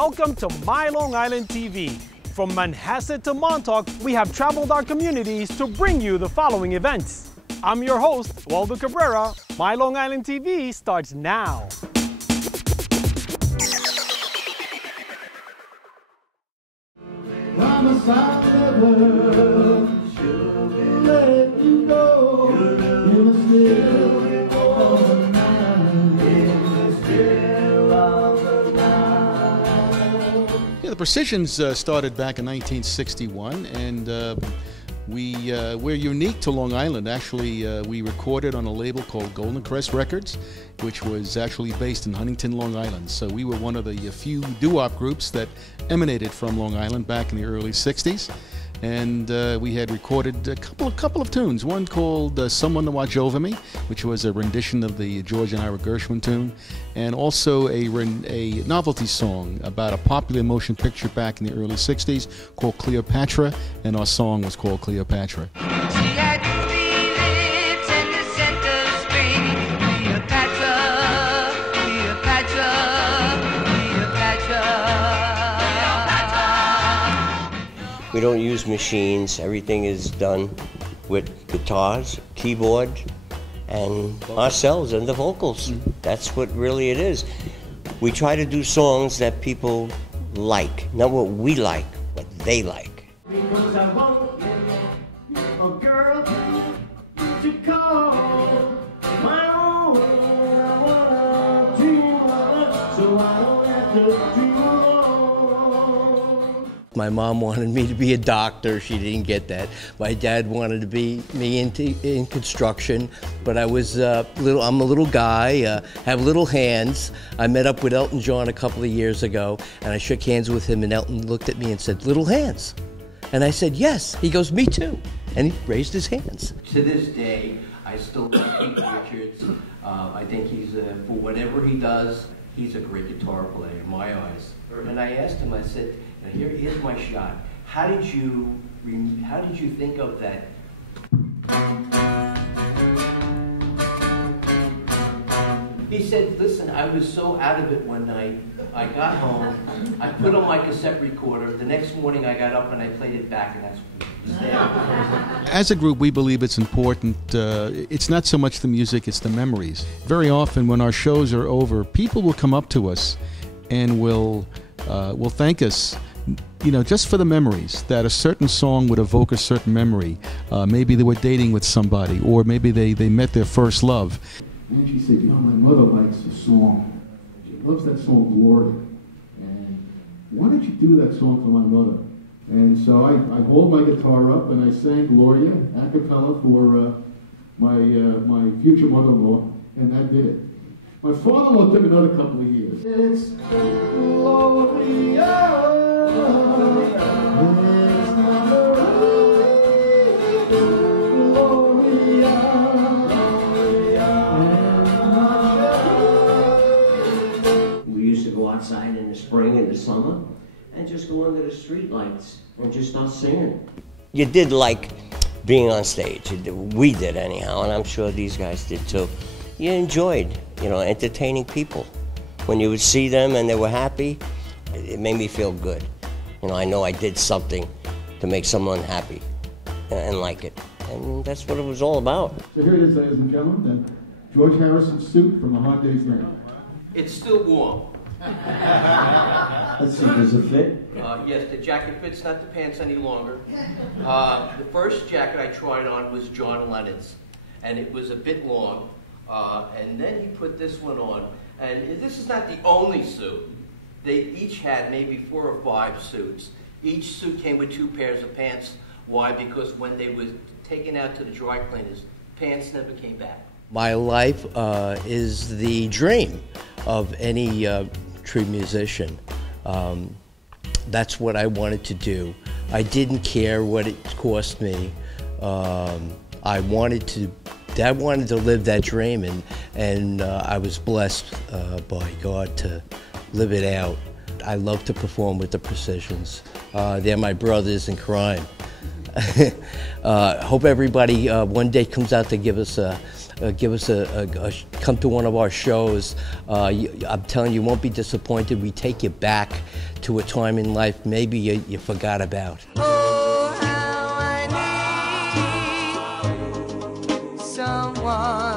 Welcome to My Long Island TV. From Manhasset to Montauk, we have traveled our communities to bring you the following events. I'm your host, Waldo Cabrera. My Long Island TV starts now. The Precisions started back in 1961, and we're unique to Long Island. Actually, we recorded on a label called Golden Crest Records, which was actually based in Huntington, Long Island. So we were one of the few doo-wop groups that emanated from Long Island back in the early 60s. And we had recorded a couple of tunes, one called Someone to Watch Over Me, which was a rendition of the George and Ira Gershwin tune, and also a novelty song about a popular motion picture back in the early 60s called Cleopatra, and our song was called Cleopatra. We don't use machines. Everything is done with guitars, keyboard, and ourselves and the vocals. That's what really it is. We try to do songs that people like, not what we like, what they like. Because I want a girl to call my own. I want to so I don't have to do. My mom wanted me to be a doctor. She didn't get that. My dad wanted to be me in construction, but I was I'm a little guy, have little hands. I met up with Elton John a couple of years ago, and I shook hands with him, and Elton looked at me and said, "Little hands." And I said, "Yes." He goes, "Me too." And he raised his hands. To this day, I still like Keith Richards. I think he's, for whatever he does, he's a great guitar player in my eyes. And I asked him, I said, here's my shot. How did you think of that? He said, "Listen, I was so out of it one night. I got home, I put on my cassette recorder. The next morning I got up and I played it back, and that's what was there." As a group, we believe it's important. It's not so much the music, it's the memories. Very often when our shows are over, people will come up to us and will thank us, you know, just for the memories, that a certain song would evoke a certain memory. Maybe they were dating with somebody, or maybe they met their first love. And she said, "You know, my mother likes the song. She loves that song, Gloria. And why don't you do that song for my mother?" And so I hauled my guitar up and I sang Gloria a cappella for my future mother-in-law, and that did it. My father-in-law took another couple of years. It's Gloria. We used to go outside in the spring and the summer and just go under the street lights and just start singing. You did like being on stage. We did anyhow, and I'm sure these guys did too. You enjoyed, you know, entertaining people. When you would see them and they were happy, it made me feel good. You know I did something to make someone happy and like it. And that's what it was all about. So here it is, ladies and gentlemen, the George Harrison suit from A Hard Day's Night. It's still warm. Let's see, does it fit? Yes, the jacket fits, not the pants any longer. The first jacket I tried on was John Lennon's, and it was a bit long. And then he put this one on. And this is not the only suit. They each had maybe 4 or 5 suits. Each suit came with 2 pairs of pants. Why? Because when they were taken out to the dry cleaners, pants never came back. My life is the dream of any true musician. That's what I wanted to do. I didn't care what it cost me. I wanted to live that dream, and I was blessed by God to live it out. I love to perform with the Precisions. They're my brothers in crime. Hope everybody one day comes out to give us a give us come to one of our shows. I'm telling you, you won't be disappointed. We take you back to a time in life maybe you forgot about. Oh, how I need someone.